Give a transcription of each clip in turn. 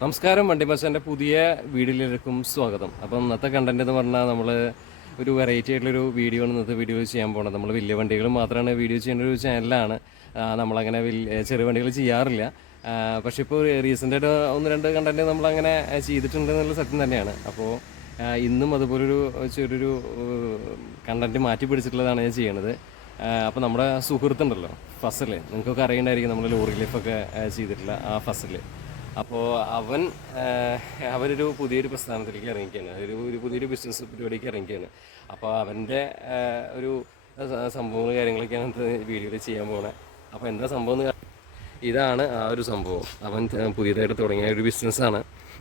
നമസ്കാരം, വണ്ടി ബസ്സിൻ്റെ പുതിയ വീഡിയോയിലേക്കും സ്വാഗതം. അപ്പം ഇന്നത്തെ കണ്ടന്റ് എന്ന് പറഞ്ഞാൽ നമ്മൾ ഒരു വെറൈറ്റി ആയിട്ടുള്ളൊരു വീഡിയോ ആണ് ഇന്നത്തെ വീഡിയോ ചെയ്യാൻ പോകുന്നത്. നമ്മൾ വലിയ വണ്ടികൾ മാത്രമാണ് വീഡിയോ ചെയ്യുന്ന ഒരു ചാനലാണ്. നമ്മളങ്ങനെ ചെറിയ വണ്ടികൾ ചെയ്യാറില്ല. പക്ഷേ ഇപ്പോൾ റീസെൻ്റായിട്ട് ഒന്ന് രണ്ട് കണ്ടന്റ് നമ്മളങ്ങനെ ചെയ്തിട്ടുണ്ട് എന്നുള്ള സത്യം തന്നെയാണ്. അപ്പോൾ ഇന്നും അതുപോലൊരു ചെറിയൊരു കണ്ടന്റ് മാറ്റി പിടിച്ചിട്ടുള്ളതാണ് ഞാൻ ചെയ്യണത്. അപ്പോൾ നമ്മുടെ സുഹൃത്തുണ്ടല്ലോ ഫസൽ, നിങ്ങൾക്കൊക്കെ അറിയണ്ടായിരിക്കും, നമ്മൾ ലോറി ലൈഫൊക്കെ ചെയ്തിട്ടുള്ള ആ ഫസൽ. അപ്പോൾ അവനൊരു പുതിയൊരു പ്രസ്ഥാനത്തിലേക്ക് ഇറങ്ങിക്കുകയാണ്, ഒരു പുതിയൊരു ബിസിനസ് പരിപാടിക്ക് ഇറങ്ങിക്കുകയാണ്. അപ്പോൾ അവൻ്റെ ഒരു സംഭവങ്ങൾ കാര്യങ്ങളൊക്കെയാണ് വീഡിയോയിൽ ചെയ്യാൻ പോകുന്നത്. അപ്പോൾ എന്താ സംഭവം എന്ന് ഇതാണ് ആ ഒരു സംഭവം. അവൻ പുതിയതായിട്ട് തുടങ്ങിയ ഒരു ബിസിനസ്സാണ്.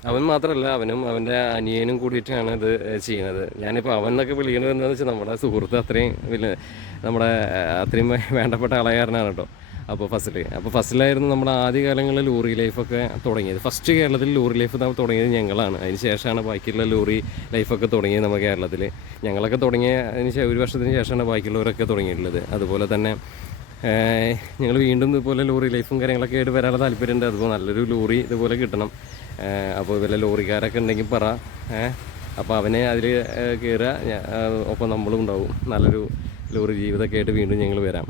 അവൻ മാത്രമല്ല, അവനും അവൻ്റെ അനിയനും കൂടിയിട്ടാണ് ഇത് ചെയ്യുന്നത്. ഞാനിപ്പോൾ അവൻ എന്നൊക്കെ വിളിക്കുന്നത് എന്താണെന്ന് വെച്ചാൽ നമ്മുടെ സുഹൃത്ത് അത്രയും നമ്മുടെ അത്രയും വേണ്ടപ്പെട്ട ആളാകാരനാണ് കേട്ടോ. അപ്പോൾ ഫസ്റ്റിലായിരുന്നു നമ്മുടെ ആദ്യകാലങ്ങളിൽ ലോറി ലൈഫൊക്കെ തുടങ്ങിയത്. ഫസ്റ്റ് കേരളത്തിൽ ലോറി ലൈഫ് തുടങ്ങിയത് ഞങ്ങളാണ്. അതിന് ശേഷമാണ് ബാക്കിയുള്ള ലോറി ലൈഫൊക്കെ തുടങ്ങിയത് നമ്മുടെ കേരളത്തിൽ. ഞങ്ങളൊക്കെ ഒരു വർഷത്തിന് ശേഷമാണ് ബാക്കിയുള്ളവരൊക്കെ തുടങ്ങിയിട്ടുള്ളത്. അതുപോലെ തന്നെ ഞങ്ങൾ വീണ്ടും ഇതുപോലെ ലോറി ലൈഫും കാര്യങ്ങളൊക്കെ ആയിട്ട് വരാനുള്ള താല്പര്യമുണ്ട്. അതുപോലെ നല്ലൊരു ലോറി ഇതുപോലെ കിട്ടണം. അപ്പോൾ വല്ല ലോറിക്കാരൊക്കെ ഉണ്ടെങ്കിൽ പറ. അപ്പോൾ അവനെ അതിൽ കയറുക, ഒപ്പം നമ്മളും ഉണ്ടാവും. നല്ലൊരു ലോറി ജീവിതമൊക്കെ ആയിട്ട് വീണ്ടും ഞങ്ങൾ വരാം.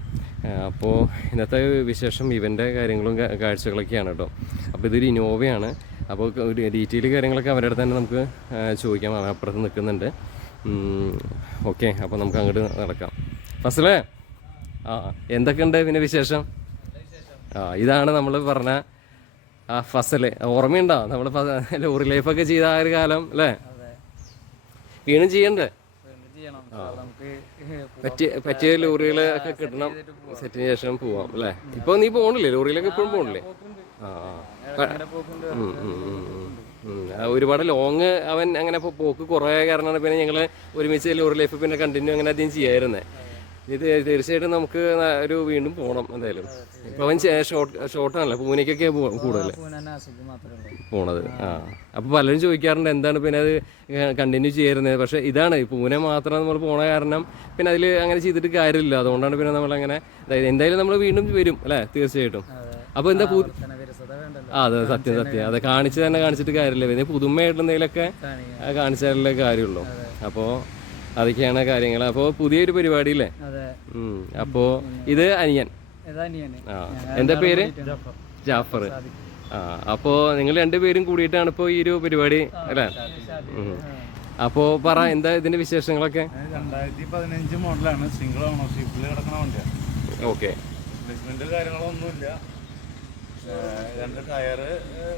അപ്പോൾ ഇന്നത്തെ വിശേഷം ഇവൻ്റെ കാര്യങ്ങളും കാഴ്ചകളൊക്കെയാണ് കേട്ടോ. അപ്പോൾ ഇതൊരു ഇന്നോവയാണ്. അപ്പോൾ ഒരു ഡീറ്റെയിൽ കാര്യങ്ങളൊക്കെ അവരുടെ അടുത്ത് തന്നെ നമുക്ക് ചോദിക്കാം. അവൻ അപ്പുറത്ത് നിൽക്കുന്നുണ്ട്. ഓക്കെ, അപ്പോൾ നമുക്ക് അങ്ങോട്ട് നടക്കാം. ഫസലേ, എന്തൊക്കെയുണ്ട് പിന്നെ വിശേഷം? ഇതാണ് നമ്മൾ പറഞ്ഞ ആ ഫസൽ. ഓർമ്മയുണ്ടോ നമ്മൾ ലോറി ലൈഫൊക്കെ ചെയ്ത ആ ഒരു കാലം അല്ലേ? വീണ്ടും ചെയ്യണ്ടേ? പറ്റിയ ലോറികളൊക്കെ കിട്ടണം, സെറ്റിന് ശേഷം പോവാം അല്ലേ? ഇപ്പൊ നീ പോകണില്ലേ ലോറിയിലൊക്കെ? ഇപ്പോഴും പോകണില്ലേ? ഒരുപാട് ലോങ് അവൻ അങ്ങനെ പോക്ക് കുറേ കാരണമാണ് പിന്നെ ഞങ്ങൾ ഒരുമിച്ച് ലോറി ലൈഫ് പിന്നെ കണ്ടിന്യൂ അങ്ങനെ അധികം ചെയ്യായിരുന്നേ. ഇത് തീർച്ചയായിട്ടും നമുക്ക് ഒരു വീണ്ടും പോകണം എന്തായാലും. ഇപ്പൊ അവൻ ഷോർട്ടാണല്ലോ, പൂനെക്കൊക്കെ കൂടുതൽ പോണത്. അപ്പൊ പലരും ചോദിക്കാറുണ്ട് എന്താണ് പിന്നെ അത് കണ്ടിന്യൂ ചെയ്യാറുന്നത്. പക്ഷെ ഇതാണ്, പൂനെ മാത്രം നമ്മൾ പോണ കാരണം പിന്നെ അതിൽ അങ്ങനെ ചെയ്തിട്ട് കാര്യമില്ല. അതുകൊണ്ടാണ് പിന്നെ നമ്മളങ്ങനെ എന്തായാലും നമ്മൾ വീണ്ടും വരും അല്ലേ? തീർച്ചയായിട്ടും. അപ്പൊ എന്താ അതെ, സത്യം അതെ, കാണിച്ചിട്ട് കാര്യമില്ല. പിന്നെ പുതുമയായിട്ടുള്ള എന്തെങ്കിലുമൊക്കെ കാണിച്ചാലേ കാര്യമുള്ളൂ. അപ്പോൾ അതൊക്കെയാണ് കാര്യങ്ങൾ. അപ്പോൾ പുതിയൊരു പരിപാടി അല്ലേ? അപ്പോ ഇത് അനിയൻ. എന്താ പേര്? ജാഫർ. അപ്പോ നിങ്ങൾ രണ്ടുപേരും കൂടിയിട്ടാണ് ഇപ്പോ ഈ ഒരു പരിപാടി അല്ലേ? അപ്പോ പറ, എന്താ ഇതിന്റെ വിശേഷങ്ങളൊക്കെ? 2015 മോഡലാണ്, സിംഗിൾ ഓണർഷിപ്പിൽ കിടക്കുന്ന വണ്ടിയാണ്. ഓക്കെ. പ്ലേസ്മെന്റ് കാര്യങ്ങളൊന്നുമില്ല. 2 ടയറ്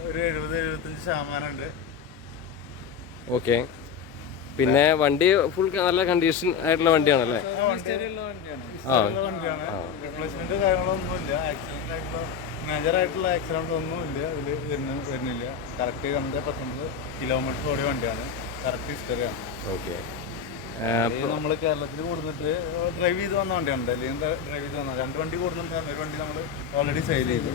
ഒരു 70-75% ഉണ്ട്. ഓക്കെ. പിന്നെ വണ്ടി ഫുൾ നല്ല കണ്ടീഷൻ ആയിട്ടുള്ള വണ്ടിയാണല്ലേ? റിപ്ലേസ്മെന്റ് കാര്യങ്ങളൊന്നുമില്ല. ആക്സിഡന്റ് ആയിട്ടുള്ള മേജറായിട്ടുള്ള ആക്സിഡന്റ് ഒന്നുമില്ല ഇതിൽ വരുന്നില്ല. കറക്റ്റ് 19 കിലോമീറ്റർ ഓടിയ വണ്ടിയാണ്. കറക്റ്റ് ഹിസ്റ്ററിയാണ്. ഓക്കെ. നമ്മൾ കേരളത്തിൽ കൊടുത്തിട്ട് ഡ്രൈവ് ചെയ്ത് വന്ന വണ്ടിയാണ്. ഡൽഹിയിൽ ഡ്രൈവ് ചെയ്ത് വന്ന 2 വണ്ടി കൊടുത്തിട്ടുണ്ട്. ഒരു വണ്ടി നമ്മൾ ഓൾറെഡി സെയിൽ ചെയ്തു.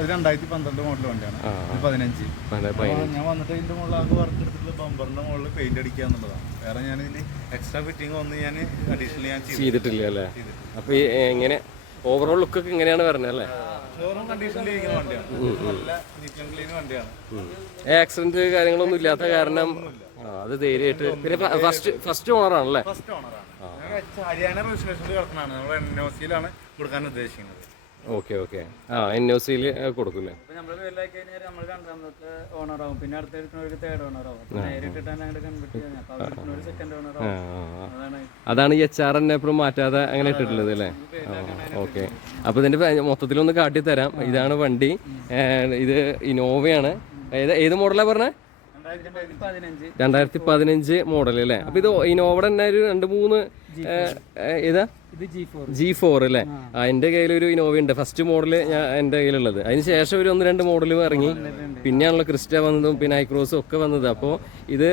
അത് 2012 മോഡൽ വണ്ടിയാണ്. 15. ഞാൻ വന്നിട്ട് ഇതിന്റെ മുകളിൽ ആകെ വർക്ക് എടുത്തിട്ടുള്ള ബമ്പറിന്റെ മുകളിൽ പെയിന്റ് അടിക്കുക എന്നുള്ളതാണ്. വേറെ ഞാൻ ഇതിന് എക്സ്ട്രാ ഫിറ്റിംഗ് ഒന്നും ഞാൻ അഡീഷണൽ ചെയ്തിട്ടില്ല അല്ലേ? അപ്പൊ എങ്ങനെ ഓവറോൾ ലുക്കൊക്കെ എങ്ങനെയാണ് വരുന്നത് അല്ലേ? ഷോറൂം കണ്ടീഷനിൽ ഇരിക്കുന്ന വണ്ടിയാണ്. നല്ല നീറ്റ് ആൻഡ് ക്ലീൻ വണ്ടിയാണ്. ആക്സിഡന്റ് കാര്യങ്ങളൊന്നും ഇല്ലാത്ത കാരണം അത് ധൈര്യമായിട്ട്. പിന്നെ ഫസ്റ്റ് ഓണറാണല്ലേ? ഫസ്റ്റ് ഓണറാണ്. ഹരിയാന രജിസ്ട്രേഷനിൽ കിടക്കുന്നതാണ്. നമ്മൾ NOC-ലാണ് കൊടുക്കാൻ ഉദ്ദേശിക്കുന്നത്. ഓക്കെ. NOC-ൽ കൊടുക്കൂലേ? അതാണ് ഈ HRN എപ്പോഴും മാറ്റാതെ അങ്ങനെ ഇട്ടിട്ടുള്ളത് അല്ലേ? ഓക്കെ. അപ്പൊ ഇതിന്റെ മൊത്തത്തിലൊന്ന് കാട്ടിത്തരാം. ഇതാണ് വണ്ടി. ഇത് ഇന്നോവയാണ്. ഏത് മോഡലാണ് പറഞ്ഞത്? 2015 മോഡൽ അല്ലേ? അപ്പൊ ഇത് ഇന്നോവയുടെ തന്നെ ഒരു 2-3 ഏതാ? G4 അല്ലേ? എൻ്റെ കയ്യിലൊരു ഇന്നോവ ഉണ്ട്, ഫസ്റ്റ് മോഡൽ എൻ്റെ കയ്യിലുള്ളത്. അതിന് ശേഷം ഒരു 1-2 മോഡലും ഇറങ്ങി. പിന്നെയാണല്ലോ ക്രിസ്റ്റ വന്നതും പിന്നെ ഐക്രോസും ഒക്കെ വന്നത്. അപ്പോൾ ഇത്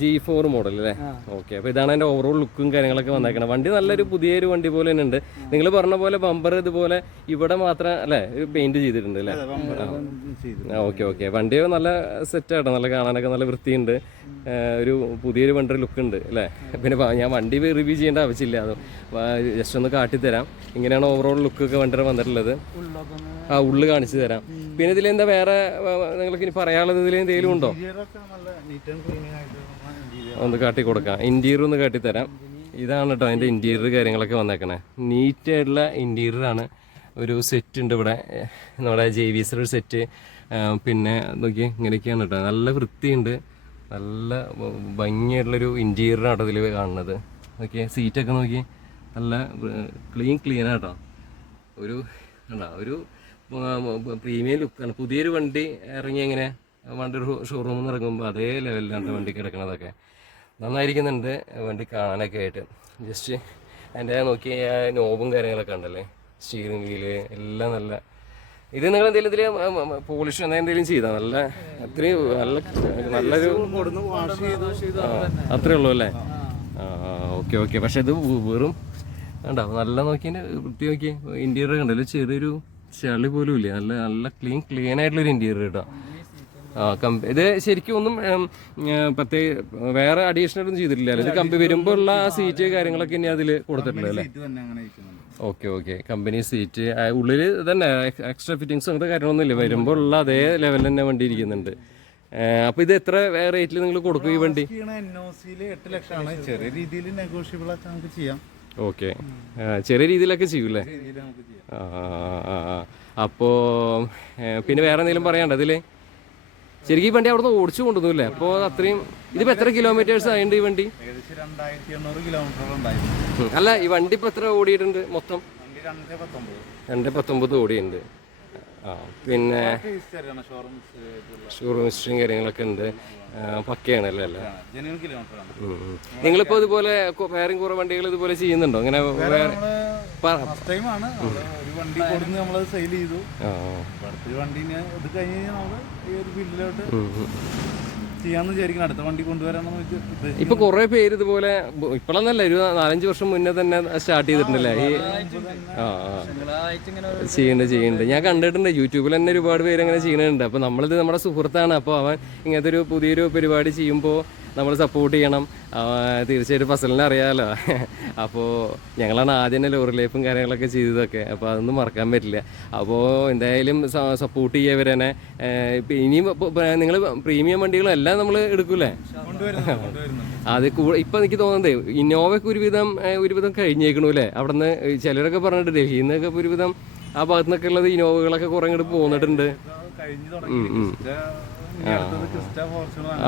G4 മോഡൽ അല്ലേ? ഓക്കെ. അപ്പോൾ ഇതാണ് എൻ്റെ ഓവറോൾ ലുക്കും കാര്യങ്ങളൊക്കെ വന്നേക്കണം. വണ്ടി നല്ലൊരു പുതിയൊരു വണ്ടി പോലെ തന്നെ ഉണ്ട്. നിങ്ങൾ പറഞ്ഞ പോലെ ബമ്പർ ഇതുപോലെ ഇവിടെ മാത്രം അല്ലേ പെയിന്റ് ചെയ്തിട്ടുണ്ട് അല്ലേ? ഓക്കെ. വണ്ടി നല്ല സെറ്റാട്ടോ, നല്ല കാണാനൊക്കെ നല്ല വൃത്തിയുണ്ട്. ഒരു പുതിയൊരു വണ്ടി ലുക്ക് ഉണ്ട് അല്ലേ? പിന്നെ ഞാൻ വണ്ടി റിവ്യൂ ചെയ്യേണ്ട ആവശ്യമില്ല. അത് ജസ്റ്റ് ഒന്ന് കാട്ടിത്തരാം. ഇങ്ങനെയാണ് ഓവറോൾ ലുക്കൊക്കെ വണ്ടിയുടെ വന്നിട്ടുള്ളത്. ആ ഉള്ളു കാണിച്ചു തരാം. പിന്നെ ഇതിലെന്താ വേറെ നിങ്ങൾക്ക് ഇനി പറയാനുള്ളത് ഇതിൽ എന്തെങ്കിലും ഉണ്ടോ? ഒന്ന് കാട്ടി കൊടുക്കാം. ഇൻറ്റീരിയർ ഒന്ന് കാട്ടിത്തരാം. ഇതാണ് കേട്ടോ അതിൻ്റെ ഇൻറ്റീരിയർ കാര്യങ്ങളൊക്കെ വന്നേക്കണേ. നീറ്റായിട്ടുള്ള ഇൻറ്റീരിയറാണ്. ഒരു സെറ്റ് ഉണ്ട് ഇവിടെ, നമ്മുടെ JVS ഒരു സെറ്റ്. പിന്നെ നോക്കി ഇങ്ങനെയൊക്കെയാണ് കേട്ടോ. നല്ല വൃത്തിയുണ്ട്, നല്ല ഭംഗിയായിട്ടുള്ളൊരു ഇൻറ്റീരിയറാണ് അതിൽ കാണുന്നത്. നോക്കിയേ സീറ്റൊക്കെ നോക്കി നല്ല ക്ലീനാണ് കേട്ടോ. ഒരു പ്രീമിയം ലുക്കാണ്. പുതിയൊരു വണ്ടി ഇറങ്ങി എങ്ങനെ വണ്ടി ഷോറൂമിൽ നിന്ന് ഇറങ്ങുമ്പോൾ അതേ ലെവലിലാണ് വണ്ടി കിടക്കണതൊക്കെ. നന്നായിരിക്കുന്നുണ്ട് വണ്ടി കാണാനൊക്കെ ആയിട്ട്. ജസ്റ്റ് അതിൻ്റെ നോക്കി നോബും കാര്യങ്ങളൊക്കെ ഉണ്ടല്ലേ, സ്റ്റിയറിംഗ് വീല് എല്ലാം നല്ല. ഇത് നിങ്ങൾ എന്തെങ്കിലും ഇതിൽ പോളിഷ് എന്തെങ്കിലും ചെയ്താൽ നല്ല അത്രയും നല്ലൊരു അത്രേ ഉള്ളൂ അല്ലേ? ഓക്കെ. പക്ഷെ ഇത് വെറും ഉണ്ടാവും നല്ല നോക്കിയതിൻ്റെ വൃത്തി നോക്കി. ഇൻറ്റീരിയർ കണ്ടല്ലോ, ചെറിയൊരു ചളി പോലും ഇല്ല. നല്ല ക്ലീൻ ആയിട്ടുള്ളൊരു ഇൻറ്റീരിയർ കേട്ടോ. ഇത് ശരിക്കും ഒന്നും വേറെ അഡീഷണൽ ഒന്നും ചെയ്തിട്ടില്ല. ഇത് കമ്പനി വരുമ്പോൾ ഉള്ള സീറ്റ് കാര്യങ്ങളൊക്കെ ഇനി അതിൽ കൊടുത്തിട്ടുണ്ട് അല്ലേ? ഓക്കെ. കമ്പനി സീറ്റ് ഉള്ളിൽ തന്നെ എക്സ്ട്രാ ഫിറ്റിങ്സ് അങ്ങനത്തെ കാര്യങ്ങളൊന്നും ഇല്ല. വരുമ്പോൾ ഉള്ള അതേ ലെവലിൽ തന്നെ വണ്ടി ഇരിക്കുന്നുണ്ട്. അപ്പൊ ഇത് എത്ര റേറ്റിൽ നിങ്ങൾ കൊടുക്കും ഈ വണ്ടി? 8 ലക്ഷമാണ്. ചെറിയ രീതിയിൽ നെഗോഷ്യബിൾ ആക്കി നമുക്ക് ചെയ്യാം. ഓക്കെ, ചെറിയ രീതിയിലൊക്കെ ചെയ്യൂല്ലേ? അപ്പോ പിന്നെ വേറെ എന്തെങ്കിലും പറയാണ്ടോ ഇതില്? ശരിക്കും ഈ വണ്ടി അവിടുന്ന് ഓടിച്ചു കൊണ്ടുവന്നില്ലേ? അപ്പോൾ അത്രയും ഇതിപ്പോ എത്ര കിലോമീറ്റേഴ്സ് ആയിട്ടുണ്ട് ഈ വണ്ടി? 2800 കിലോമീറ്റർ ഉണ്ടായിരുന്നു. അല്ല, ഈ വണ്ടി ഇപ്പൊ എത്ര ഓടിയിട്ടുണ്ട് മൊത്തം? 219 ഓടിയുണ്ട്. പിന്നെ ഷോറൂം ഹിസ്റ്ററിയും കാര്യങ്ങളൊക്കെ ഉണ്ട്. പക്കയാണല്ലേ അല്ലേ? നിങ്ങളിപ്പോ ഇതുപോലെ വേറെ കുറെ വണ്ടികൾ ഇതുപോലെ ചെയ്യുന്നുണ്ടോ? അങ്ങനെ ഇപ്പൊ കുറെ പേര് ഇതുപോലെ ഇപ്പോഴൊന്നല്ല, ഒരു 4-5 വർഷം മുന്നേ തന്നെ സ്റ്റാർട്ട് ചെയ്തിട്ടുണ്ടല്ലേ ഈ ചെയ്യുന്നുണ്ട്. ഞാൻ കണ്ടിട്ടുണ്ട് യൂട്യൂബിൽ തന്നെ ഒരുപാട് പേര് അങ്ങനെ ചെയ്യുന്നുണ്ട്. അപ്പൊ നമ്മളിത് നമ്മുടെ സുഹൃത്താണ്. അപ്പോൾ അവൻ ഇങ്ങനത്തെ ഒരു പുതിയൊരു പരിപാടി ചെയ്യുമ്പോൾ നമ്മൾ സപ്പോർട്ട് ചെയ്യണം. തീർച്ചയായിട്ടും ഫസലിനെ അറിയാമല്ലോ. അപ്പോൾ ഞങ്ങളാണ് ആദ്യം തന്നെ ലോറി ലൈഫും കാര്യങ്ങളൊക്കെ ചെയ്തതൊക്കെ. അപ്പോൾ അതൊന്നും മറക്കാൻ പറ്റില്ല. അപ്പോൾ എന്തായാലും സപ്പോർട്ട് ചെയ്യുന്നവരെന്നെ. ഇനിയും നിങ്ങൾ പ്രീമിയം വണ്ടികളെല്ലാം നമ്മൾ എടുക്കൂലേ? അത് ഇപ്പം എനിക്ക് തോന്നുന്നത് ഇന്നോവയ്ക്ക് ഒരുവിധം കഴിഞ്ഞേക്കണു അല്ലേ? അവിടെ നിന്ന് ചിലരൊക്കെ പറഞ്ഞിട്ട് ഡൽഹിയിൽ നിന്നൊക്കെ ഒരുവിധം ആ ഭാഗത്തു നിന്നൊക്കെ ഉള്ളത് ഇന്നോവകളൊക്കെ കുറെ ഇങ്ങോട്ട് പോന്നിട്ടുണ്ട്.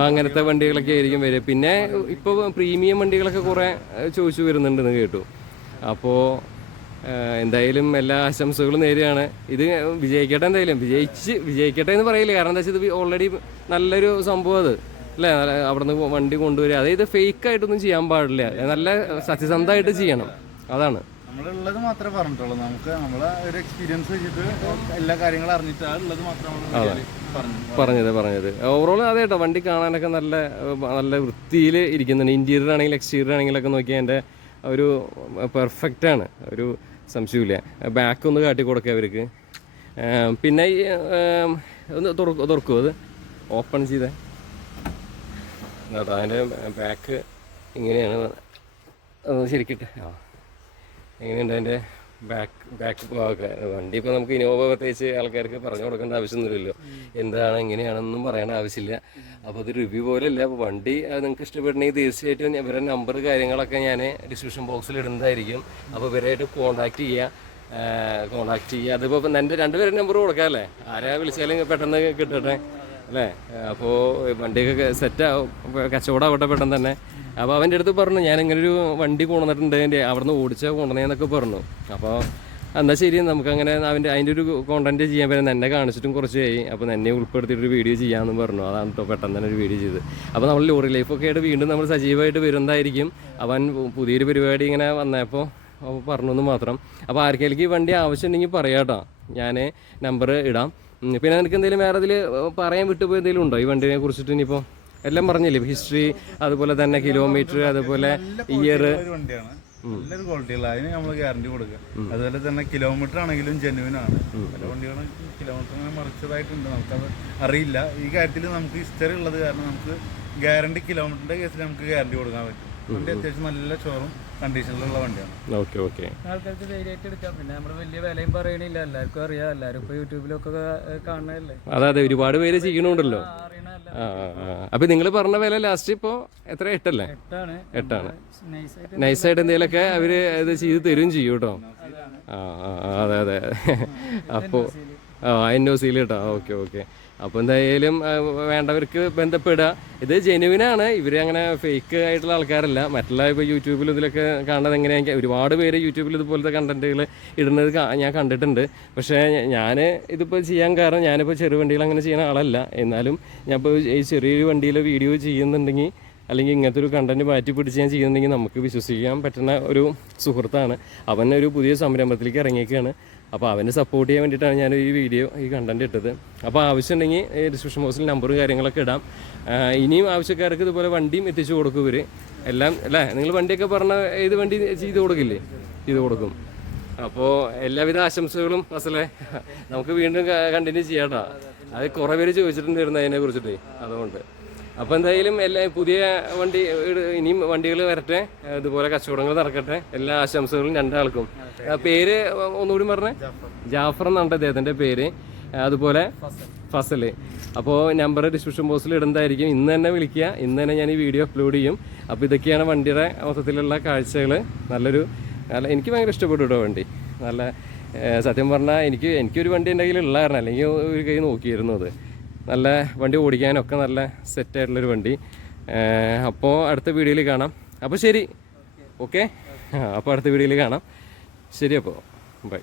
അങ്ങനത്തെ വണ്ടികളൊക്കെ ആയിരിക്കും വരിക. പിന്നെ ഇപ്പോൾ പ്രീമിയം വണ്ടികളൊക്കെ കുറെ ചോദിച്ചു വരുന്നുണ്ടെന്ന് കേട്ടു. അപ്പോൾ എന്തായാലും എല്ലാ ആശംസകളും നേരെയാണ്. ഇത് വിജയിക്കട്ടെ, എന്തായാലും വിജയിക്കട്ടെ എന്ന് പറയില്ല. കാരണം എന്താ വെച്ചാൽ ഇത് ഓൾറെഡി നല്ലൊരു സംഭവം അത് അല്ലേ? അവിടെ നിന്ന് വണ്ടി കൊണ്ടുവരിക, അതായത് ഫേക്ക് ആയിട്ടൊന്നും ചെയ്യാൻ പാടില്ല, നല്ല സത്യസന്ധമായിട്ട് ചെയ്യണം. അതാണ് നമ്മളുള്ളത് മാത്രമേ പറഞ്ഞിട്ടുള്ളൂ. നമുക്ക് നമ്മളെ ഒരു എക്സ്പീരിയൻസ് വെച്ചിട്ട് എല്ലാ കാര്യങ്ങളും അറിഞ്ഞിട്ട് ഉള്ളത് മാത്രമാണ് പറഞ്ഞത്. ഓവറോൾ അതെ കേട്ടോ, വണ്ടി കാണാനൊക്കെ നല്ല വൃത്തിയിൽ ഇരിക്കുന്നുണ്ട്. ഇൻറ്റീരിയർ ആണെങ്കിലും എക്സ്റ്റീരിയർ ആണെങ്കിലൊക്കെ നോക്കിയാൽ എൻ്റെ ഒരു പെർഫെക്റ്റ് ആണ്, ഒരു സംശയമില്ല. ബാക്ക് ഒന്ന് കാട്ടി കൊടുക്കുക അവർക്ക്. പിന്നെ ഒന്ന് തുറക്കുമോ? അത് ഓപ്പൺ ചെയ്തേ കേട്ടോ. അതിൻ്റെ ബാക്ക് ഇങ്ങനെയാണ്. ശരിക്കട്ടെ എങ്ങനെയുണ്ട് അതിൻ്റെ ബാക്ക് ഭാഗമൊക്കെ? വണ്ടി ഇപ്പോൾ നമുക്ക് ഇനോവ പ്രത്യേകിച്ച് ആൾക്കാർക്ക് പറഞ്ഞു കൊടുക്കേണ്ട ആവശ്യമൊന്നുമില്ലല്ലോ. എന്താണ് എങ്ങനെയാണെന്നൊന്നും പറയേണ്ട ആവശ്യമില്ല. അപ്പോൾ അത് റിവ്യൂ പോലെയല്ല. അപ്പോൾ വണ്ടി നിങ്ങൾക്ക് ഇഷ്ടപ്പെടണമെങ്കിൽ തീർച്ചയായിട്ടും ഇവരുടെ നമ്പർ കാര്യങ്ങളൊക്കെ ഞാൻ ഡിസ്ക്രിപ്ഷൻ ബോക്സിൽ ഇടുന്നതായിരിക്കും. അപ്പോൾ ഇവരായിട്ട് കോൺടാക്റ്റ് ചെയ്യുക. അതിപ്പോൾ എൻ്റെ 2 പേരുടെ നമ്പർ കൊടുക്കാം അല്ലേ? ആരാ വിളിച്ചാലും പെട്ടെന്ന് കിട്ടട്ടെ അല്ലേ? അപ്പോൾ വണ്ടിയൊക്കെ സെറ്റാവും, കച്ചവടമാവട്ടെ പെട്ടെന്ന് തന്നെ. അപ്പോൾ അവൻ്റെ അടുത്ത് പറഞ്ഞു ഞാൻ ഇങ്ങനൊരു വണ്ടി കൊണ്ടുവന്നിട്ടുണ്ട്, എൻ്റെ അവിടെ നിന്ന് ഓടിച്ചാൽ കൊണ്ടുവന്നേന്നൊക്കെ പറഞ്ഞു. അപ്പോൾ എന്നാൽ ശരി, നമുക്കങ്ങനെ അതിൻ്റെ ഒരു കോണ്ടന്റ് ചെയ്യാൻ പറ്റും. എന്നെ കാണിച്ചിട്ടും കുറച്ചായി. അപ്പോൾ എന്നെ ഉൾപ്പെടുത്തിയിട്ടൊരു വീഡിയോ ചെയ്യാമെന്ന് പറഞ്ഞു. അതാണ് കേട്ടോ പെട്ടെന്ന് തന്നെ ഒരു വീഡിയോ ചെയ്ത്. അപ്പോൾ നമ്മൾ ലോറി ലൈഫൊക്കെ ആയിട്ട് വീണ്ടും നമ്മൾ സജീവമായിട്ട് വരുന്നതായിരിക്കും. അവൻ പുതിയൊരു പരിപാടി ഇങ്ങനെ വന്നപ്പോൾ പറഞ്ഞു എന്ന് മാത്രം. അപ്പോൾ ആർക്കെങ്കിലും ഈ വണ്ടി ആവശ്യമുണ്ടെങ്കിൽ പറയാം കേട്ടോ, ഞാൻ നമ്പർ ഇടാം. പിന്നെ നിനക്ക് എന്തെങ്കിലും വേറെ ഇതിൽ പറയാൻ വിട്ടുപോയി എന്തെങ്കിലും ഉണ്ടോ ഈ വണ്ടിനെ കുറിച്ചിട്ട്? ഇനിയിപ്പോൾ എല്ലാം പറഞ്ഞില്ലേ, ഹിസ്റ്ററി, അതുപോലെ തന്നെ കിലോമീറ്റർ, അതുപോലെ ഇയർ. നല്ലൊരു ക്വാളിറ്റിയുള്ള അതിന് നമ്മൾ ഗ്യാരണ്ടി കൊടുക്കുക. അതുപോലെ തന്നെ കിലോമീറ്റർ ആണെങ്കിലും ജെന്യുവൻ ആണ്. പല വണ്ടികളും കിലോമീറ്റർ മറിച്ചതായിട്ടുണ്ട്, നമുക്കത് അറിയില്ല. ഈ കാര്യത്തിൽ നമുക്ക് ഹിസ്റ്ററി ഉള്ളത് കാരണം നമുക്ക് ഗ്യാരണ്ടി, കിലോമീറ്ററിന്റെ കേസിൽ നമുക്ക് ഗ്യാരണ്ടി കൊടുക്കാൻ പറ്റും. വണ്ടി അത്യാവശ്യം നല്ല ഷോറും കണ്ടീഷനിലുള്ള വണ്ടിയാണ്. Okay okay. ആൾക്കാർക്ക് ധൈര്യമായിട്ട് എടുക്കാം. പിന്നെ നമ്മൾ വലിയ വിലയും പറയണില്ല, എല്ലാവർക്കും അറിയാം, എല്ലാവരും ഇപ്പോൾ യൂട്യൂബിലൊക്കെ കാണുന്നതല്ലേ. അതെ ഒരുപാട് പേര് ചെയ്യണുണ്ടല്ലോ. അപ്പൊ നിങ്ങൾ പറഞ്ഞ വില ലാസ്റ്റ് ഇപ്പോ എത്ര? 8 8 നൈസായിട്ട് എന്തെങ്കിലുമൊക്കെ അവര് ഇത് ചെയ്ത് തരും ചെയ്യും കേട്ടോ. അതെ അതെ. അപ്പോൾ NOC കേട്ടോ. Okay okay. അപ്പോൾ എന്തായാലും വേണ്ടവർക്ക് ബന്ധപ്പെടുക. ഇത് ജെനുവിനാണ്, ഇവർ അങ്ങനെ ഫേക്ക് ആയിട്ടുള്ള ആൾക്കാരല്ല. മറ്റുള്ള ഇപ്പോൾ യൂട്യൂബിൽ ഇതിലൊക്കെ കാണുന്നത് എങ്ങനെയാണെങ്കിൽ ഒരുപാട് പേര് യൂട്യൂബിൽ ഇതുപോലത്തെ കണ്ടന്റുകൾ ഇടുന്നത് ഞാൻ കണ്ടിട്ടുണ്ട്. പക്ഷേ ഞാൻ ഇതിപ്പോൾ ചെയ്യാൻ കാരണം ഞാനിപ്പോൾ ചെറു വണ്ടികൾ അങ്ങനെ ചെയ്യുന്ന ആളല്ല. എന്നാലും ഞാനിപ്പോൾ ഈ ചെറിയൊരു വണ്ടിയിലെ വീഡിയോ ചെയ്യുന്നുണ്ടെങ്കിൽ അല്ലെങ്കിൽ ഇങ്ങനത്തെ ഒരു കണ്ടന്റ് മാറ്റി പിടിച്ച് ഞാൻ ചെയ്യുന്നുണ്ടെങ്കിൽ നമുക്ക് വിശ്വസിക്കാൻ പറ്റുന്ന ഒരു സുഹൃത്താണ്. അവൻ ഒരു പുതിയ സംരംഭത്തിലേക്ക് ഇറങ്ങിയൊക്കെയാണ്. അപ്പോൾ അവനെ സപ്പോർട്ട് ചെയ്യാൻ വേണ്ടിയിട്ടാണ് ഞാൻ ഈ കണ്ടന്റ് ഇട്ടത്. അപ്പോൾ ആവശ്യമുണ്ടെങ്കിൽ ഡിസ്ക്രിപ്ഷൻ ബോക്സിൽ നമ്പറും കാര്യങ്ങളൊക്കെ ഇടാം. ഇനിയും ആവശ്യക്കാർക്ക് ഇതുപോലെ വണ്ടിയും എത്തിച്ചു കൊടുക്കും ഇവർ എല്ലാം അല്ലേ. നിങ്ങൾ വണ്ടിയൊക്കെ പറഞ്ഞ ഏത് വണ്ടി ചെയ്ത് കൊടുക്കില്ലേ? ചെയ്ത് കൊടുക്കും. അപ്പോൾ എല്ലാവിധ ആശംസകളും അസലേ. നമുക്ക് വീണ്ടും കണ്ടിന്യൂ ചെയ്യാം കേട്ടോ. അത് കുറേ പേര് ചോദിച്ചിട്ടുണ്ടായിരുന്നു അതിനെ കുറിച്ചിട്ട്. അതുകൊണ്ട് അപ്പോൾ എന്തായാലും പുതിയ വണ്ടി ഇനിയും വണ്ടികൾ വരട്ടെ, ഇതുപോലെ കച്ചവടങ്ങൾ നടക്കട്ടെ. എല്ലാ ആശംസകളും രണ്ടാൾക്കും. പേര് ഒന്നുകൂടി പറഞ്ഞേ. ജാഫർ എന്നാണ് അദ്ദേഹത്തിൻ്റെ പേര്. അതുപോലെ ഫസൽ. അപ്പോൾ നമ്പർ ഡിസ്ക്രിപ്ഷൻ ബോക്സിൽ ഇടുന്നതായിരിക്കും. ഇന്ന് തന്നെ വിളിക്കുക, ഇന്ന് തന്നെ ഞാൻ ഈ വീഡിയോ അപ്ലോഡ് ചെയ്യും. അപ്പോൾ ഇതൊക്കെയാണ് വണ്ടിയുടെ മൊത്തത്തിലുള്ള കാഴ്ചകൾ. എനിക്ക് ഭയങ്കര ഇഷ്ടപ്പെട്ടു കേട്ടോ വണ്ടി. നല്ല സത്യം പറഞ്ഞാൽ എനിക്കൊരു വണ്ടി എൻ്റെ കയ്യിൽ ഉള്ളായിരുന്നു, അല്ലെങ്കിൽ ഒരു കൈ നോക്കിയിരുന്നു. അത് നല്ല വണ്ടി ഓടിക്കാനൊക്കെ നല്ല സെറ്റായിട്ടുള്ളൊരു വണ്ടി. അപ്പോൾ അടുത്ത വീഡിയോയിൽ കാണാം. അപ്പോൾ ശരി, ഓക്കെ. അപ്പോൾ അടുത്ത വീഡിയോയിൽ കാണാം. ശരി, അപ്പോൾ ബൈ.